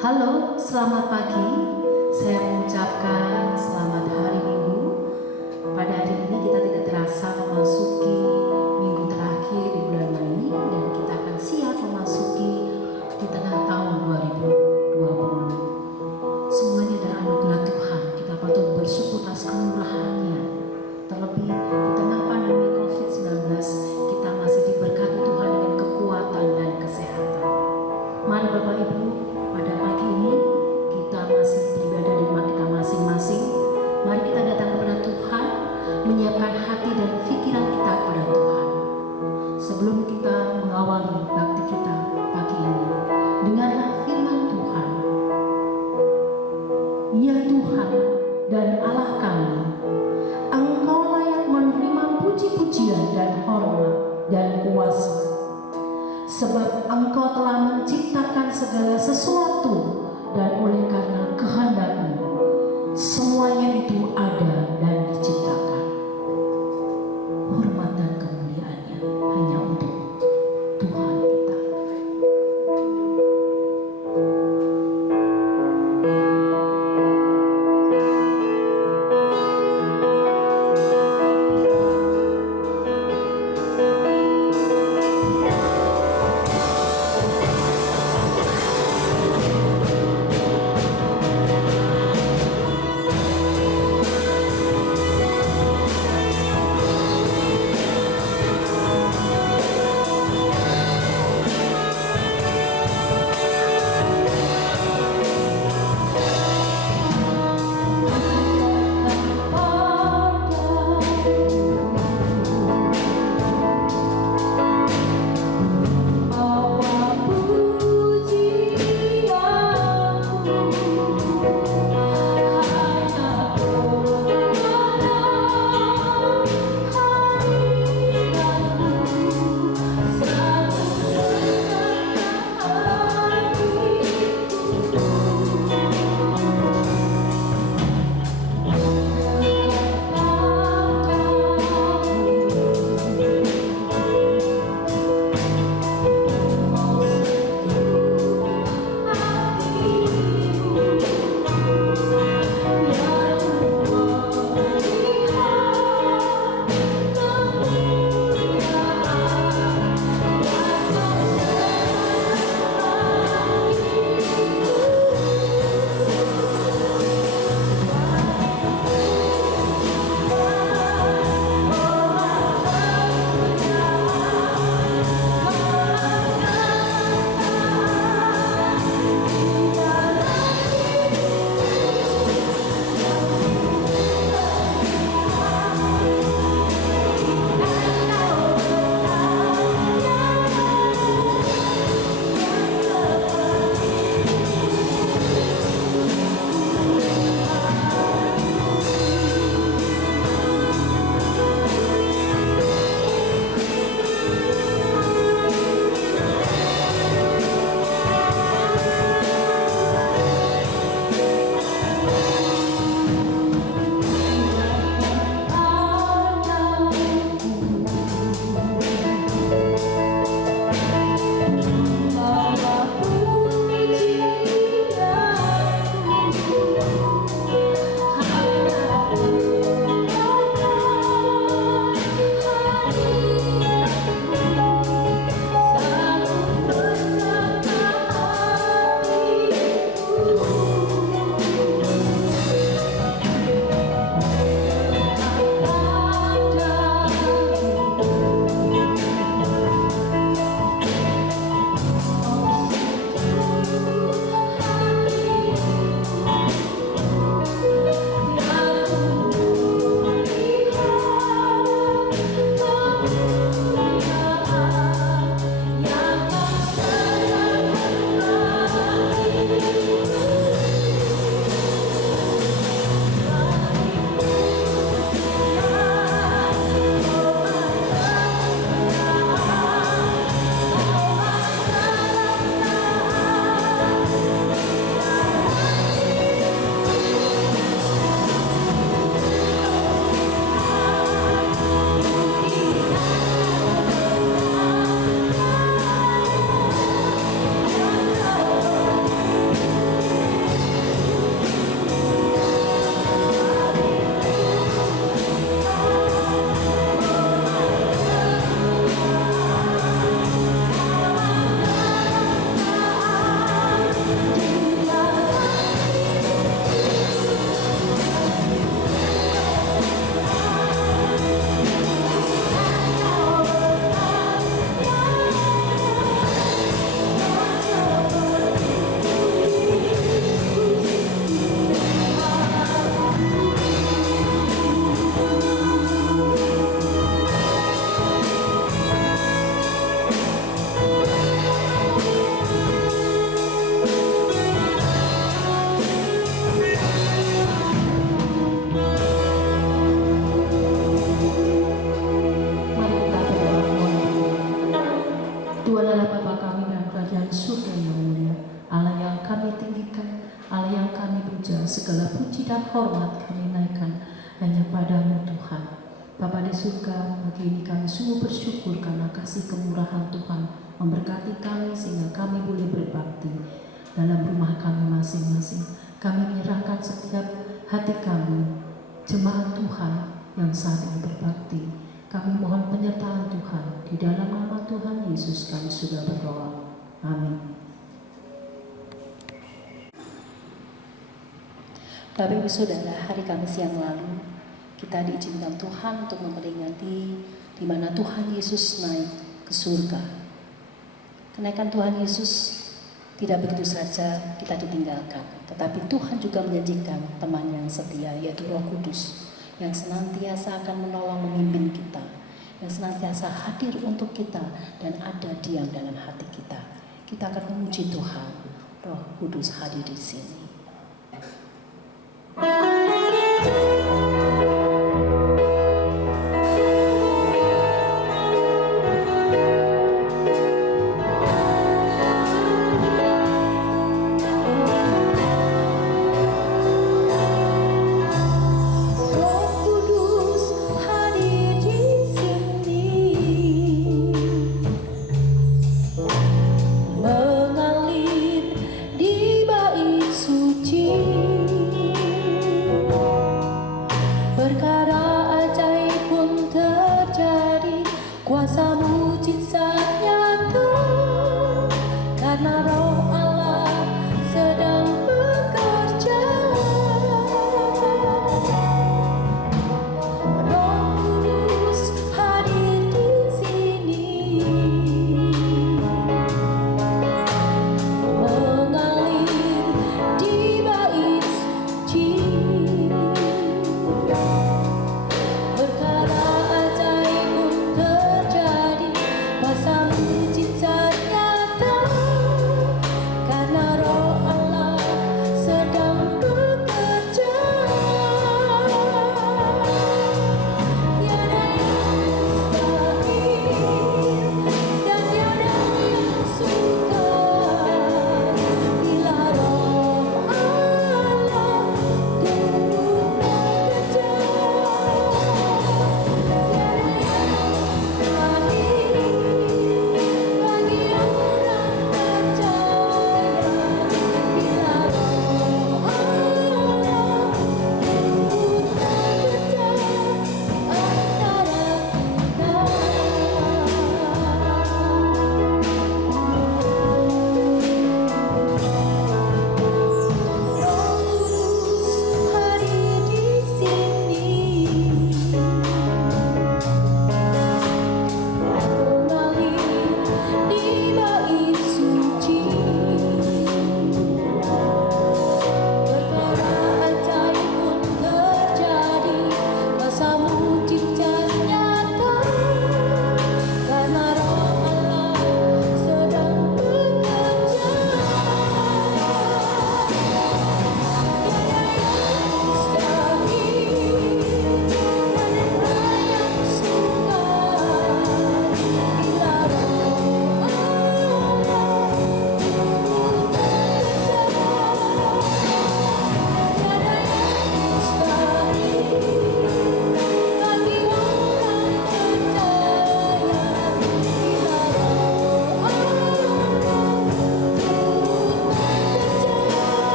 Halo, selamat pagi. Saya mengucapkan selamat hari Minggu. Pada hari ini kita tidak terasa memasuki minggu terakhir di bulan Mei dan kita akan siap memasuki di tengah tahun 2020. Semuanya adalah anugerah Tuhan. Kita patut bersyukur atas kemurahan-Nya. Terlebih di tengah pandemi COVID-19, kita masih diberkati Tuhan dengan kekuatan dan kesehatan. Mari Bapak Ibu, pada pagi ini kita masih beribadah di rumah kita masing-masing. Mari kita datang kepada Tuhan, menyiapkan hati dan pikiran kita kepada Tuhan. Sebelum kita mengawali bakti kita pagi ini, dengarlah firman Tuhan. Ya Tuhan dan Allah kami, Engkau layak menerima puji-pujian dan hormat dan kuasa, sebab Engkau telah menciptakan segala sesuatu, dan oleh karena kehendak-Mu semuanya itu ada dan diciptakan. Hormat dan kemuliaan-Nya hanya untuk Tuhan kita. segala puji dan hormat kami naikkan hanya padamu Tuhan. Bapa di surga, pagi ini kami sungguh bersyukur karena kasih kemurahan Tuhan memberkati kami sehingga kami boleh berbakti dalam rumah kami masing-masing. Kami menyerahkan setiap hati kami, jemaat Tuhan yang saat ini berbakti. Kami mohon penyertaan Tuhan. Di dalam nama Tuhan Yesus kami sudah berdoa. Amin. Bapak Ibu Saudara, hari Kamis yang lalu kita diizinkan Tuhan untuk memperingati di mana Tuhan Yesus naik ke surga. Kenaikan Tuhan Yesus tidak begitu saja kita ditinggalkan, tetapi Tuhan juga menjanjikan teman yang setia, yaitu Roh Kudus, yang senantiasa akan menolong memimpin kita, yang senantiasa hadir untuk kita dan ada diam dalam hati kita. Kita akan memuji Tuhan. Roh Kudus hadir di sini.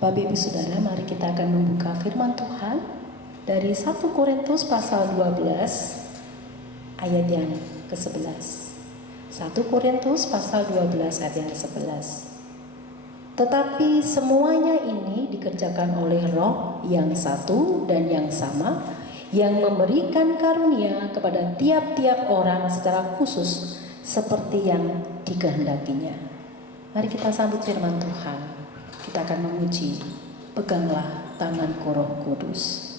Bapak Ibu Saudara, mari kita akan membuka firman Tuhan dari 1 Korintus pasal 12 ayat yang ke-11. 1 Korintus pasal 12 ayat yang ke-11. Tetapi semuanya ini dikerjakan oleh Roh yang satu dan yang sama, yang memberikan karunia kepada tiap-tiap orang secara khusus seperti yang dikehendakinya. Mari kita sambut firman Tuhan. Kita akan memuji. Peganglah tanganku Roh Kudus.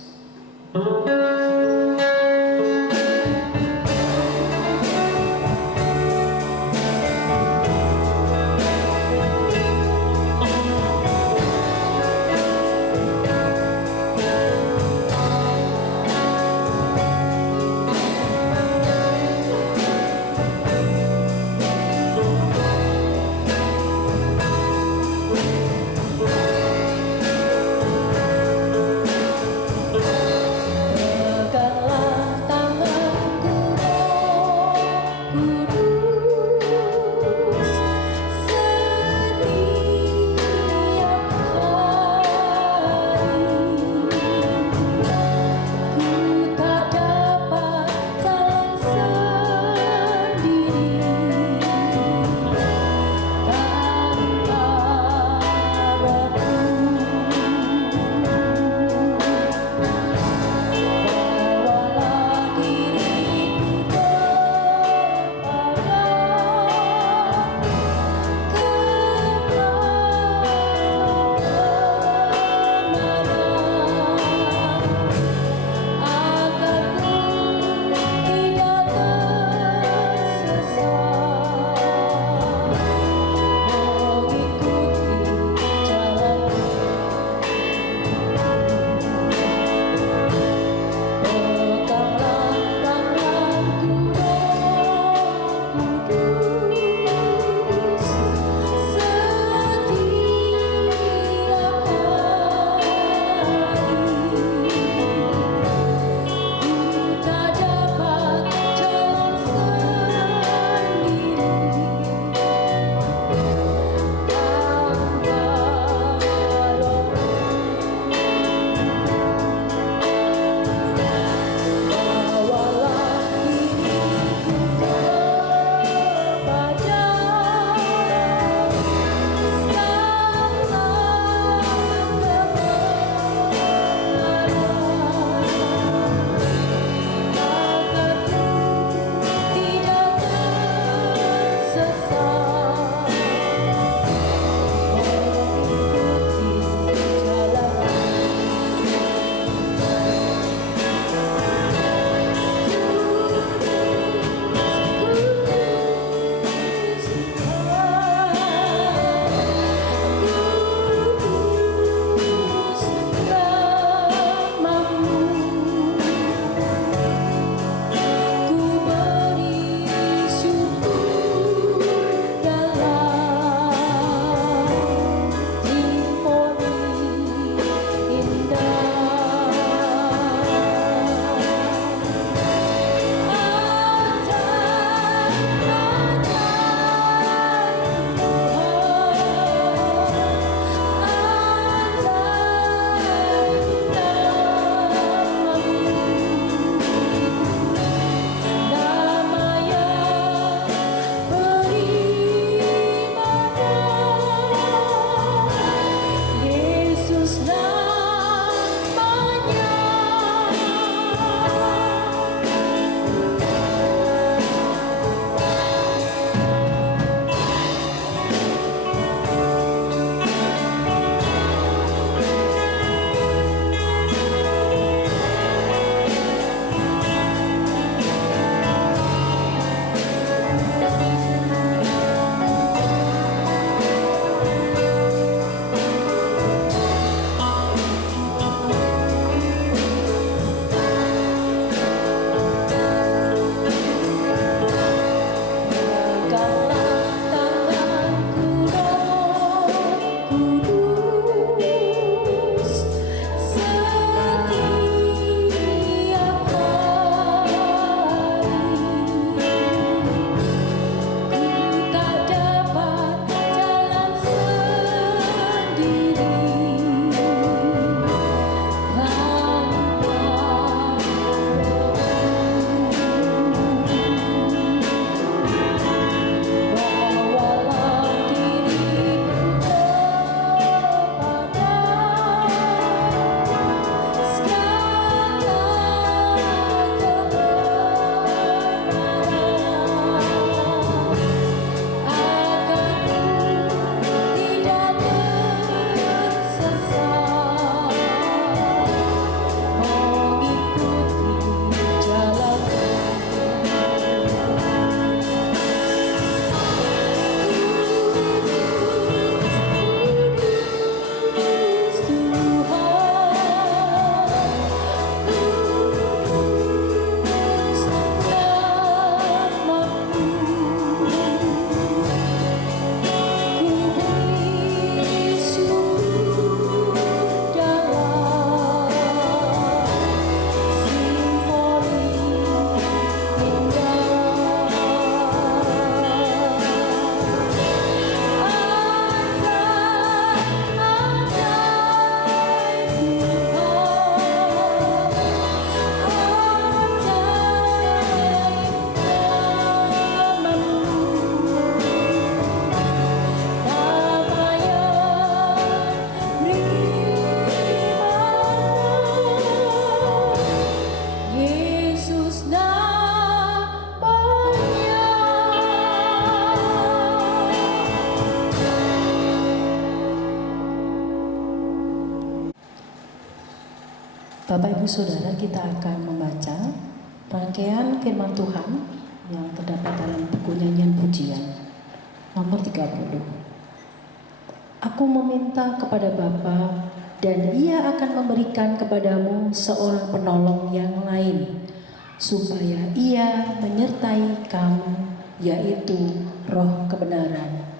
Bapak Ibu Saudara, kita akan membaca rangkaian firman Tuhan yang terdapat dalam buku Nyanyian Pujian nomor 30. Aku meminta kepada Bapa, dan Ia akan memberikan kepadamu seorang penolong yang lain, supaya Ia menyertai kamu, yaitu Roh kebenaran.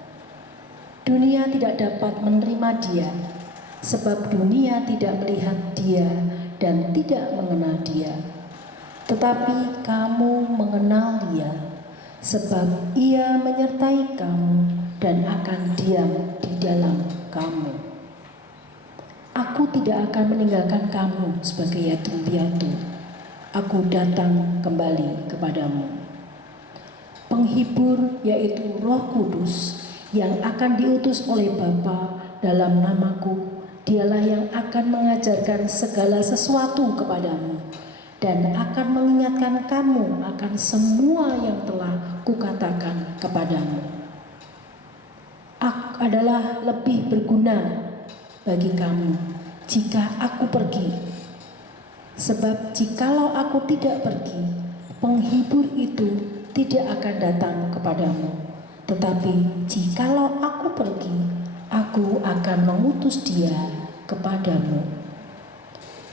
Dunia tidak dapat menerima Dia, sebab dunia tidak melihat Dia dan tidak mengenal Dia. Tetapi kamu mengenal Dia, sebab Ia menyertai kamu dan akan diam di dalam kamu. Aku tidak akan meninggalkan kamu sebagai yatim piatu. Aku datang kembali kepadamu. Penghibur, yaitu Roh Kudus, yang akan diutus oleh Bapa dalam namaku, Dialah yang akan mengajarkan segala sesuatu kepadamu dan akan mengingatkan kamu akan semua yang telah kukatakan kepadamu. Aku adalah lebih berguna bagi kamu jika aku pergi. Sebab jikalau aku tidak pergi, penghibur itu tidak akan datang kepadamu. Tetapi jikalau aku pergi, aku akan mengutus Dia kepadamu.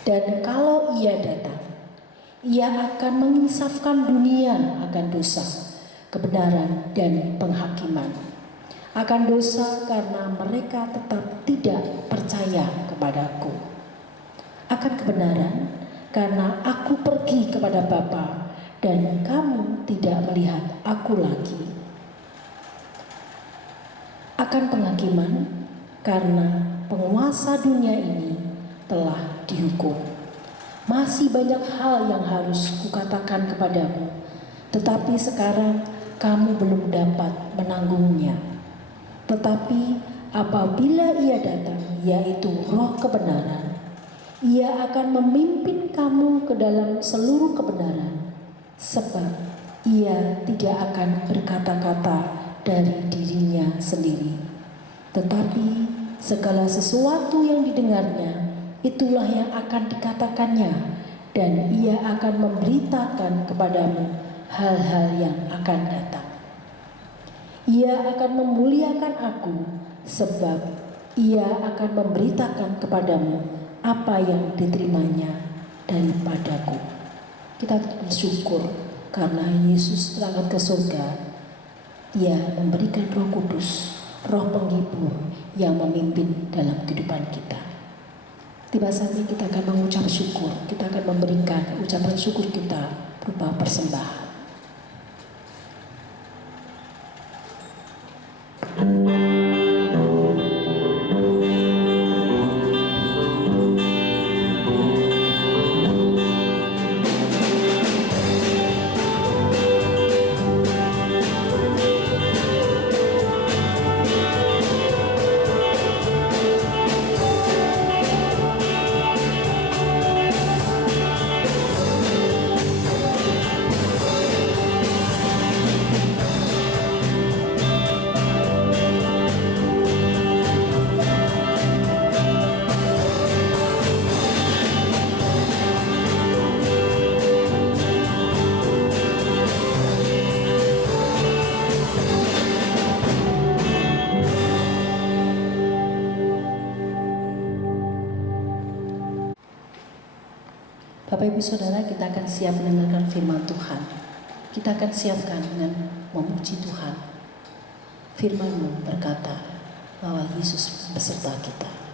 Dan kalau Ia datang, Ia akan menginsafkan dunia akan dosa, kebenaran, dan penghakiman. Akan dosa karena mereka tetap tidak percaya kepadaku. Akan kebenaran karena aku pergi kepada Bapa dan kamu tidak melihat aku lagi. Akan penghakiman karena penguasa dunia ini telah dihukum. Masih banyak hal yang harus kukatakan kepadamu, tetapi sekarang kamu belum dapat menanggungnya. Tetapi apabila Ia datang, yaitu Roh kebenaran, Ia akan memimpin kamu ke dalam seluruh kebenaran, sebab Ia tidak akan berkata-kata dari dirinya sendiri, tetapi segala sesuatu yang didengarnya, itulah yang akan dikatakannya, dan Ia akan memberitakan kepadamu hal-hal yang akan datang. Ia akan memuliakan aku, sebab Ia akan memberitakan kepadamu apa yang diterimanya daripadaku. Kita bersyukur karena Yesus telah ke surga. Dia memberikan Roh Kudus, Roh penghibur yang memimpin dalam kehidupan kita. Tiba saatnya kita akan mengucap syukur, kita akan memberikan ucapan syukur kita berupa persembahan. Bapak Ibu Saudara, kita akan siap mendengarkan firman Tuhan. Kita akan siapkan dengan memuji Tuhan. Firman-Mu berkata bahwa Yesus beserta kita.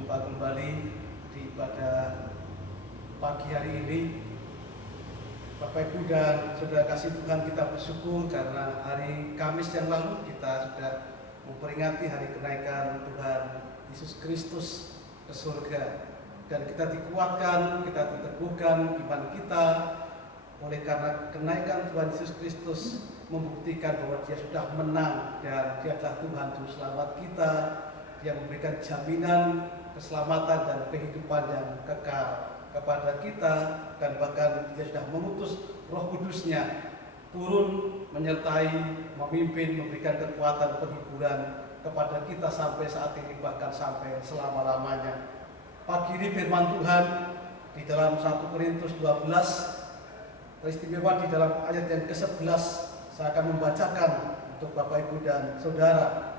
berjumpa kembali di pada pagi hari ini. Bapak Ibu dan Saudara kasih Tuhan, kita bersyukur karena hari Kamis yang lalu kita sudah memperingati hari kenaikan Tuhan Yesus Kristus ke surga, dan kita dikuatkan, kita diteguhkan iman kita oleh karena kenaikan Tuhan Yesus Kristus membuktikan bahwa Dia sudah menang dan Dia adalah Tuhan Juru Selamat kita. Dia memberikan jaminan keselamatan dan kehidupan yang kekal kepada kita, dan bahkan Dia sudah mengutus Roh Kudus-Nya turun menyertai, memimpin, memberikan kekuatan, penghiburan kepada kita sampai saat ini, bahkan sampai selama-lamanya. Pagi ini firman Tuhan di dalam 1 Korintus 12, teristimewa di dalam ayat yang ke-11, saya akan membacakan untuk Bapak Ibu dan Saudara.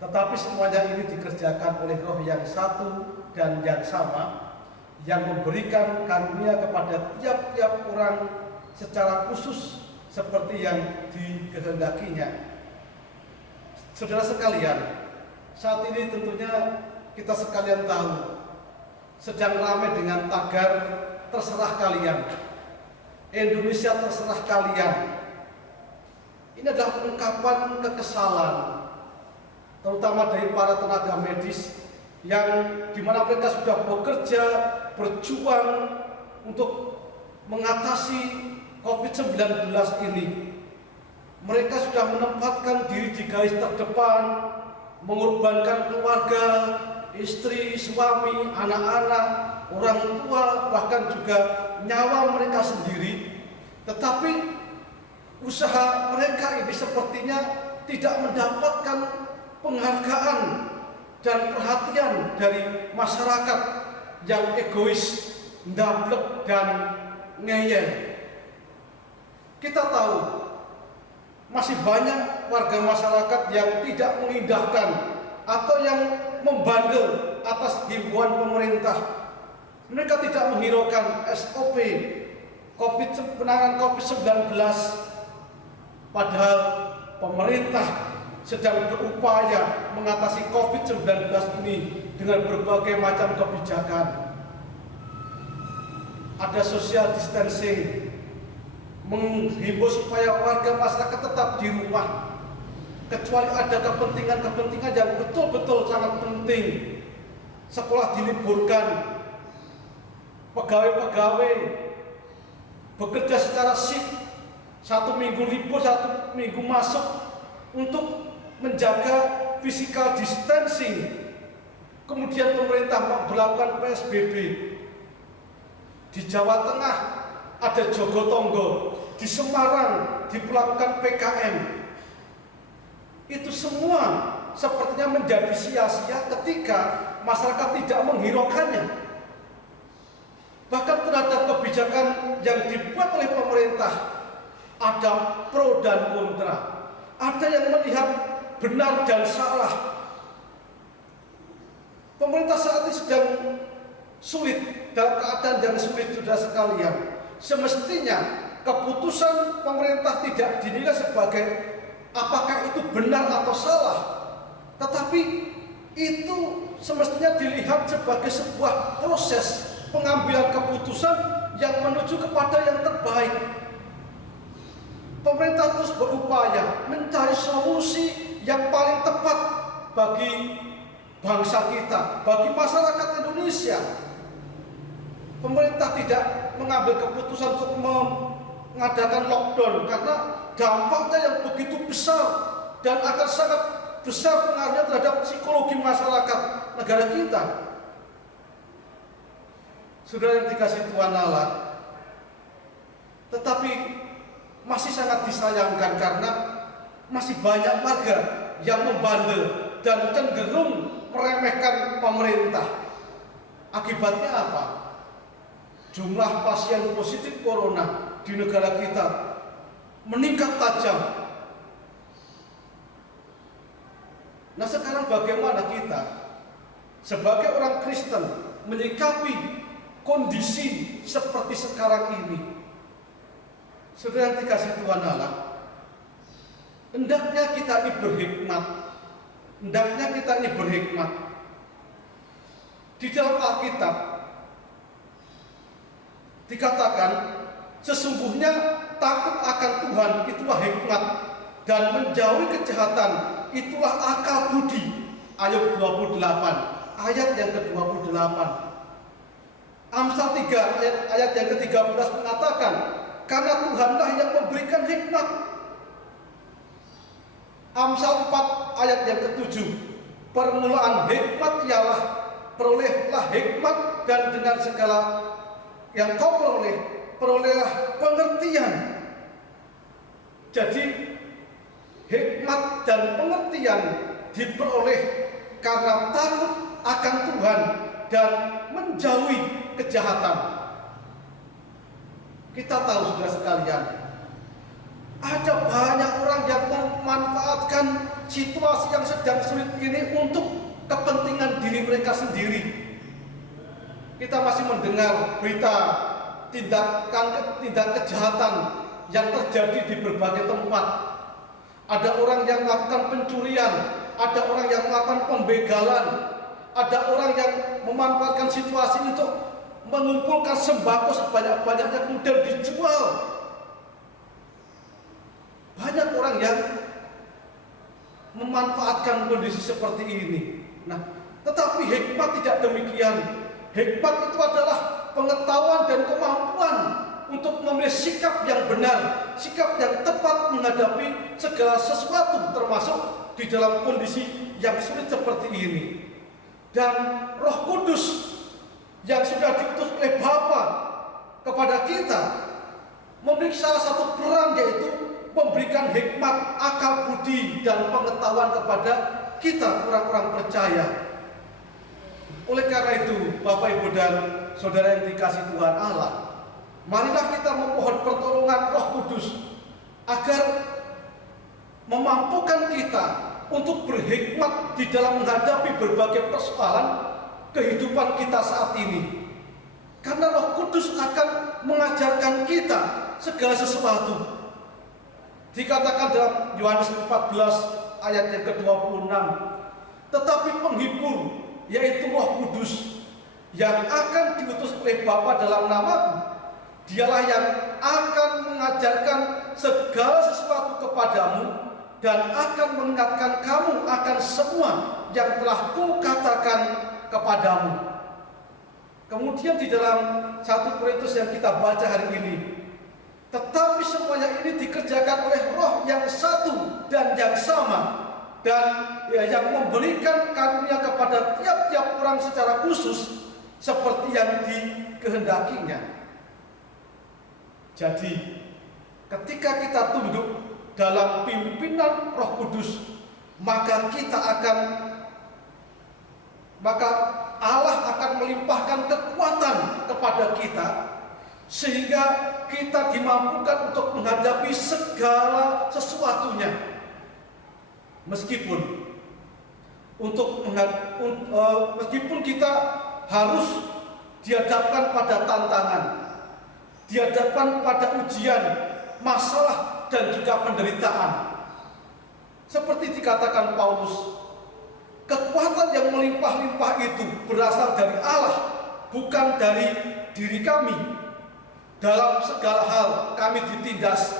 Tetapi semuanya ini dikerjakan oleh Roh yang satu dan yang sama, yang memberikan karunia kepada tiap-tiap orang secara khusus seperti yang dikehendakinya. Saudara sekalian, saat ini tentunya kita sekalian tahu sedang ramai dengan tagar terserah kalian, Indonesia terserah kalian. Ini adalah ungkapan kekesalan, terutama dari para tenaga medis yang dimana mereka sudah bekerja, berjuang untuk mengatasi COVID-19 ini. Mereka sudah menempatkan diri di garis terdepan, mengorbankan keluarga, istri, suami, anak-anak, orang tua, bahkan juga nyawa mereka sendiri. Tetapi usaha mereka ini sepertinya tidak mendapatkan penghargaan dan perhatian dari masyarakat yang egois, ndablek, dan ngeyel. Kita tahu masih banyak warga masyarakat yang tidak mengindahkan atau yang membandel atas himbauan pemerintah. Mereka tidak menghiraukan SOP penanganan COVID-19, padahal pemerintah sedang berupaya mengatasi COVID-19 ini dengan berbagai macam kebijakan. Ada social distancing, menghimbau supaya warga masyarakat tetap di rumah, kecuali ada kepentingan-kepentingan yang betul-betul sangat penting. Sekolah diliburkan, pegawai-pegawai bekerja secara shift, 1 minggu libur, 1 minggu masuk, untuk menjaga physical distancing. Kemudian pemerintah berlakukan PSBB. Di Jawa Tengah ada Jogotongo, di Semarang dilakukan PKM. Itu semua sepertinya menjadi sia-sia ketika masyarakat tidak menghiraukannya. Bahkan terhadap kebijakan yang dibuat oleh pemerintah ada pro dan kontra. Ada yang melihat benar dan salah. Pemerintah saat ini sedang sulit, dalam keadaan yang sulit, saudara sekalian. Semestinya keputusan pemerintah tidak dinilai sebagai apakah itu benar atau salah, tetapi itu semestinya dilihat sebagai sebuah proses pengambilan keputusan yang menuju kepada yang terbaik. Pemerintah terus berupaya mencari solusi yang paling tepat bagi bangsa kita, bagi masyarakat Indonesia. Pemerintah tidak mengambil keputusan untuk mengadakan lockdown karena dampaknya yang begitu besar dan akan sangat besar pengaruhnya terhadap psikologi masyarakat negara kita. Saudara yang dikasihi Tuhan Allah, tetapi masih sangat disayangkan karena masih banyak warga yang membandel dan cenderung meremehkan pemerintah. Akibatnya apa? Jumlah pasien positif corona di negara kita meningkat tajam. Nah, sekarang bagaimana kita sebagai orang Kristen menyikapi kondisi seperti sekarang ini? Saudara yang dikasihi Tuhan Allah, hendaknya kita ini berhikmat. Di dalam Alkitab dikatakan sesungguhnya takut akan Tuhan itulah hikmat, dan menjauhi kejahatan itulah akal budi. Ayub 28 ayat yang ke-28. Amsal 3 ayat yang ke-13 mengatakan, karena Tuhanlah yang memberikan hikmat. Amsal 4 ayat yang ke-7, permulaan hikmat ialah perolehlah hikmat, dan dengan segala yang kau perolehlah pengertian. Jadi hikmat dan pengertian diperoleh karena takut akan Tuhan dan menjauhi kejahatan. Kita tahu sudah sekalian, ada banyak orang yang memanfaatkan situasi yang sedang sulit ini untuk kepentingan diri mereka sendiri. Kita masih mendengar berita tindak kejahatan yang terjadi di berbagai tempat. Ada orang yang melakukan pencurian, ada orang yang melakukan pembegalan, ada orang yang memanfaatkan situasi untuk mengumpulkan sembako sebanyak-banyaknya kemudian dijual. Banyak orang yang memanfaatkan kondisi seperti ini. Nah, tetapi hikmat tidak demikian. Hikmat itu adalah pengetahuan dan kemampuan untuk memilih sikap yang benar, sikap yang tepat menghadapi segala sesuatu, termasuk di dalam kondisi yang sulit seperti ini. Dan Roh Kudus yang sudah diutus oleh Bapa kepada kita memiliki salah satu peran, yaitu memberikan hikmat, akal budi, dan pengetahuan kepada kita orang-orang percaya. Oleh karena itu, Bapak, Ibu, dan Saudara yang dikasihi Tuhan Allah, marilah kita memohon pertolongan Roh Kudus agar memampukan kita untuk berhikmat di dalam menghadapi berbagai persoalan kehidupan kita saat ini. Karena Roh Kudus akan mengajarkan kita segala sesuatu. Dikatakan dalam Yohanes 14 ayat yang ke-26, tetapi penghibur, yaitu Roh Kudus, yang akan diutus oleh Bapa dalam namaku, dialah yang akan mengajarkan segala sesuatu kepadamu dan akan mengingatkan kamu akan semua yang telah kukatakan kepadamu. Kemudian di dalam 1 Korintus yang kita baca hari ini, tetapi semuanya ini dikerjakan oleh Roh yang satu dan yang sama, dan yang memberikan karunia kepada tiap-tiap orang secara khusus seperti yang dikehendakinya. Jadi ketika kita tunduk dalam pimpinan Roh Kudus, maka Allah akan melimpahkan kekuatan kepada kita, sehingga kita dimampukan untuk menghadapi segala sesuatunya. Meskipun kita harus dihadapkan pada tantangan, dihadapkan pada ujian, masalah, dan juga penderitaan. Seperti dikatakan Paulus, kekuatan yang melimpah-limpah itu berasal dari Allah, bukan dari diri kami. Dalam segala hal kami ditindas,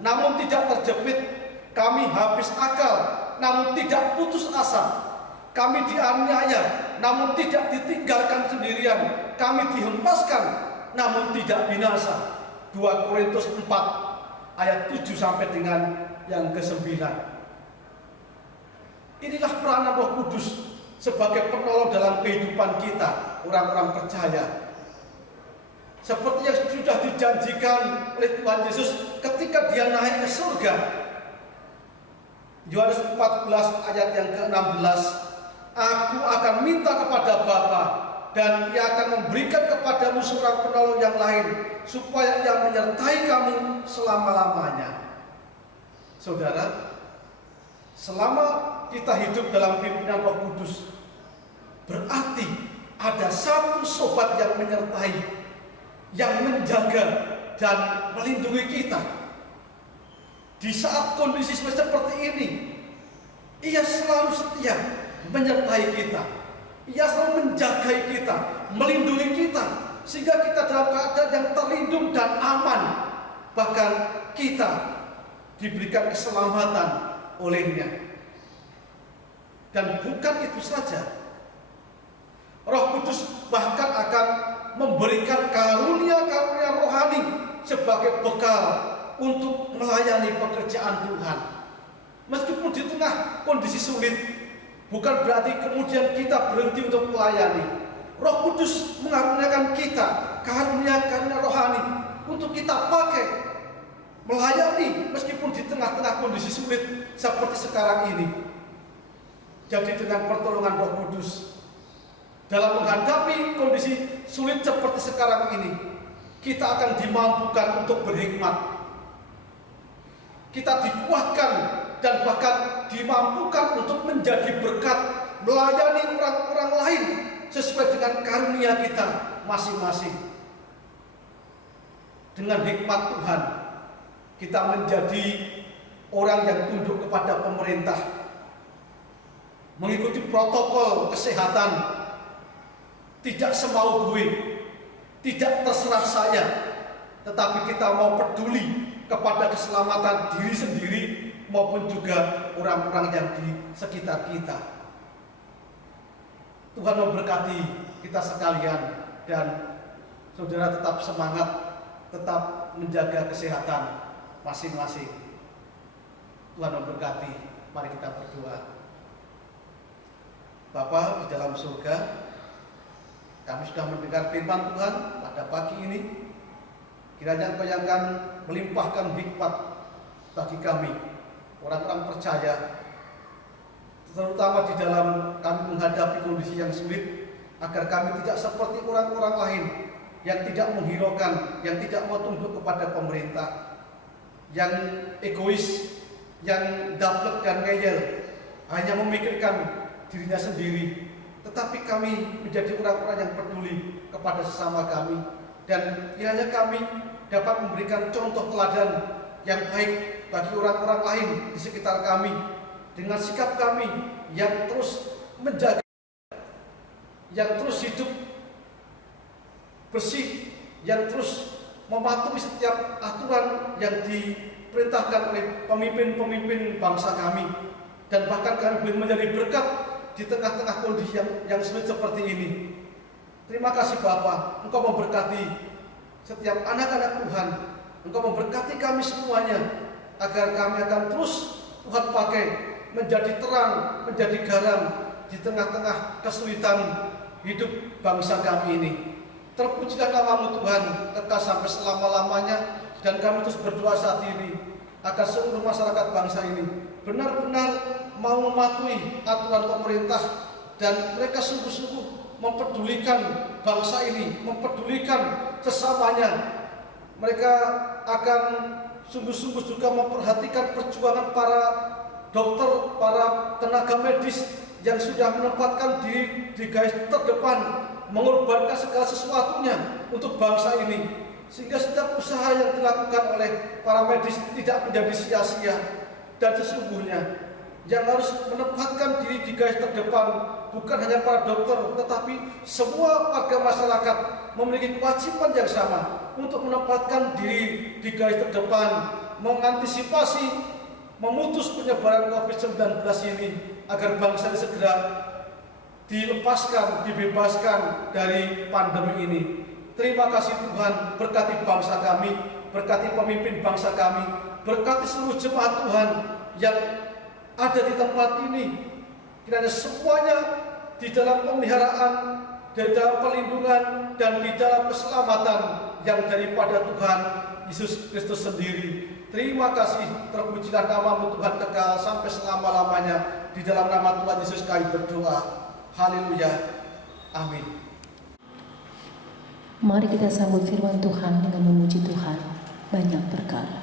namun tidak terjepit. Kami habis akal, namun tidak putus asa. Kami dianiaya, namun tidak ditinggalkan sendirian. Kami dihempaskan, namun tidak binasa. 2 Korintus 4 ayat 7 sampai dengan yang ke-9. Inilah peranan Roh Kudus sebagai penolong dalam kehidupan kita, orang-orang percaya. Seperti yang sudah dijanjikan oleh Tuhan Yesus ketika Dia naik ke surga. Yohanes 14 ayat yang ke-16, Aku akan minta kepada Bapa, dan Ia akan memberikan kepadamu seorang penolong yang lain, supaya Ia menyertai kamu selama-lamanya. Saudara, selama kita hidup dalam pimpinan Roh Kudus, berarti ada satu sobat yang menyertai, yang menjaga dan melindungi kita. Di saat kondisi seperti ini, Ia selalu setia menyertai kita. Ia selalu menjaga kita, melindungi kita, sehingga kita dalam keadaan yang terlindung dan aman. Bahkan kita diberikan keselamatan olehnya. Dan bukan itu saja, Roh Kudus bahkan akan memberikan karunia-karunia rohani sebagai bekal untuk melayani pekerjaan Tuhan. Meskipun di tengah kondisi sulit, bukan berarti kemudian kita berhenti untuk melayani. Roh Kudus mengaruniakan kita karunia-karunia rohani untuk kita pakai melayani meskipun di tengah-tengah kondisi sulit seperti sekarang ini. Jadi dengan pertolongan Roh Kudus dalam menghadapi kondisi sulit seperti sekarang ini, kita akan dimampukan untuk berhikmat. Kita dikuatkan dan bahkan dimampukan untuk menjadi berkat, melayani orang-orang lain sesuai dengan karunia kita masing-masing. Dengan hikmat Tuhan, kita menjadi orang yang tunduk kepada pemerintah, mengikuti protokol kesehatan, tidak semau gue, tidak terserah saya, tetapi kita mau peduli kepada keselamatan diri sendiri maupun juga orang-orang yang di sekitar kita. Tuhan memberkati kita sekalian, dan saudara tetap semangat, tetap menjaga kesehatan masing-masing. Tuhan memberkati. Mari kita berdoa. Bapa di dalam surga, kami sudah mendengar firman Tuhan pada pagi ini. Kiranya Engkau yang akan melimpahkan hikmat bagi kami, orang-orang percaya, terutama di dalam kami menghadapi kondisi yang sulit, agar kami tidak seperti orang-orang lain yang tidak menghiraukan, yang tidak mau tunduk kepada pemerintah, yang egois, yang daplek dan ngeyel, hanya memikirkan dirinya sendiri. Tetapi kami menjadi orang-orang yang peduli kepada sesama kami, dan kiranya kami dapat memberikan contoh teladan yang baik bagi orang-orang lain di sekitar kami, dengan sikap kami yang terus menjaga, yang terus hidup bersih, yang terus mematuhi setiap aturan yang diperintahkan oleh pemimpin-pemimpin bangsa kami. Dan bahkan kami boleh menjadi berkat di tengah-tengah kondisi yang sulit seperti ini. Terima kasih Bapa, Engkau memberkati setiap anak-anak Tuhan. Engkau memberkati kami semuanya, agar kami akan terus Tuhan pakai menjadi terang, menjadi garam di tengah-tengah kesulitan hidup bangsa kami ini. Terpujilah nama-Mu Tuhan, kekal sampai selama-lamanya. Dan kami terus berdoa saat ini agar seluruh masyarakat bangsa ini benar-benar mau mematuhi aturan pemerintah, dan mereka sungguh-sungguh mempedulikan bangsa ini, mempedulikan sesamanya. Mereka akan sungguh-sungguh juga memperhatikan perjuangan para dokter, para tenaga medis yang sudah menempatkan diri di garis terdepan, mengorbankan segala sesuatunya untuk bangsa ini, sehingga setiap usaha yang dilakukan oleh para medis tidak menjadi sia-sia. Dan sesungguhnya yang harus menempatkan diri di garis terdepan bukan hanya para dokter, tetapi semua warga masyarakat memiliki kewajiban yang sama untuk menempatkan diri di garis terdepan, mengantisipasi, memutus penyebaran COVID-19 ini, agar bangsa ini segera dilepaskan, dibebaskan dari pandemi ini. Terima kasih Tuhan, berkati bangsa kami, berkati pemimpin bangsa kami, berkati seluruh jemaat Tuhan yang ada di tempat ini. Kiranya semuanya di dalam pemeliharaan, di dalam perlindungan, dan di dalam keselamatan yang daripada Tuhan Yesus Kristus sendiri. Terima kasih, terpujilah nama-Mu Tuhan kekal sampai selama-lamanya. Di dalam nama Tuhan Yesus kami berdoa. Haleluya. Amin. Mari kita sambut firman Tuhan dengan memuji Tuhan. Banyak perkara.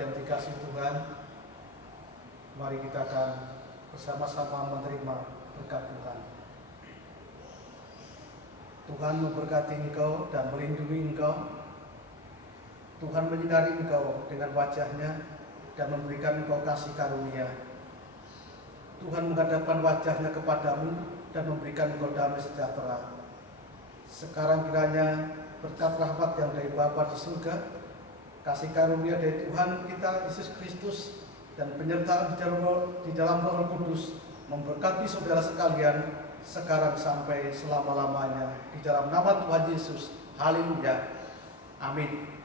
yang dikasih Tuhan, mari kita akan bersama-sama menerima berkat Tuhan. Tuhan memberkati engkau dan melindungi engkau. Tuhan menyinari engkau dengan wajah-Nya dan memberikan engkau kasih karunia. Tuhan menghadapkan wajah-Nya kepadamu dan memberikan engkau damai sejahtera. Sekarang kiranya berkat rahmat yang dari Bapa di surga, kasih karunia dari Tuhan kita Yesus Kristus, dan penyertaan di dalam Roh Kudus memberkati saudara sekalian sekarang sampai selama-lamanya. Di dalam nama Tuhan Yesus. Haleluya. Amin.